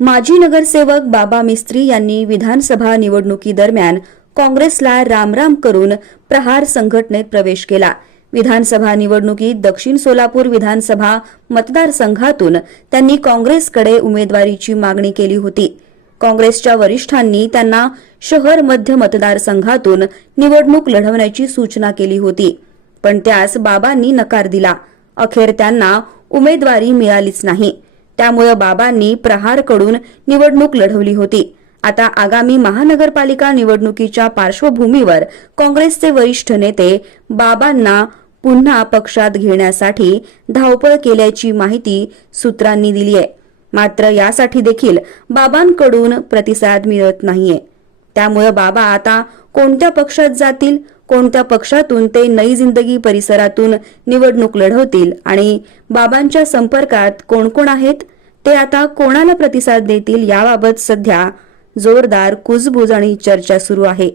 माजी नगरसेवक बाबा मिस्त्री यांनी विधानसभा निवडणुकीदरम्यान काँग्रेसला रामराम करून प्रहार संघटनेत प्रवेश केला. विधानसभा निवडणुकीत दक्षिण सोलापूर विधानसभा मतदारसंघातून त्यांनी काँग्रेसकडे उमेदवारीची मागणी केली होती. काँग्रेसच्या वरिष्ठांनी त्यांना शहर मध्य मतदारसंघातून निवडणूक लढवण्याची सूचना केली होती. पण त्यास बाबांनी नकार दिला. अखेर त्यांना उमेदवारी मिळालीच नाही. त्यामुळे बाबांनी प्रहारकडून निवडणूक लढवली होती. आता आगामी महानगरपालिका निवडणुकीच्या पार्श्वभूमीवर काँग्रेसचे वरिष्ठ नेते बाबांना पुन्हा पक्षात घेण्यासाठी धावपळ केल्याची माहिती सूत्रांनी दिली आहे. मात्र यासाठी देखील बाबांकडून प्रतिसाद मिळत नाहीये. त्यामुळे बाबा आता कोणत्या पक्षात जातील कोणत्या पक्षातून ते नई जिंदगी परिसरातून निवडणूक लढवतील आणि बाबांच्या संपर्कात कोण कोण आहेत? ते आता कोणाला प्रतिसाद देतील याबाबत सध्या जोरदार कुजबूज आणि चर्चा सुरू आहे.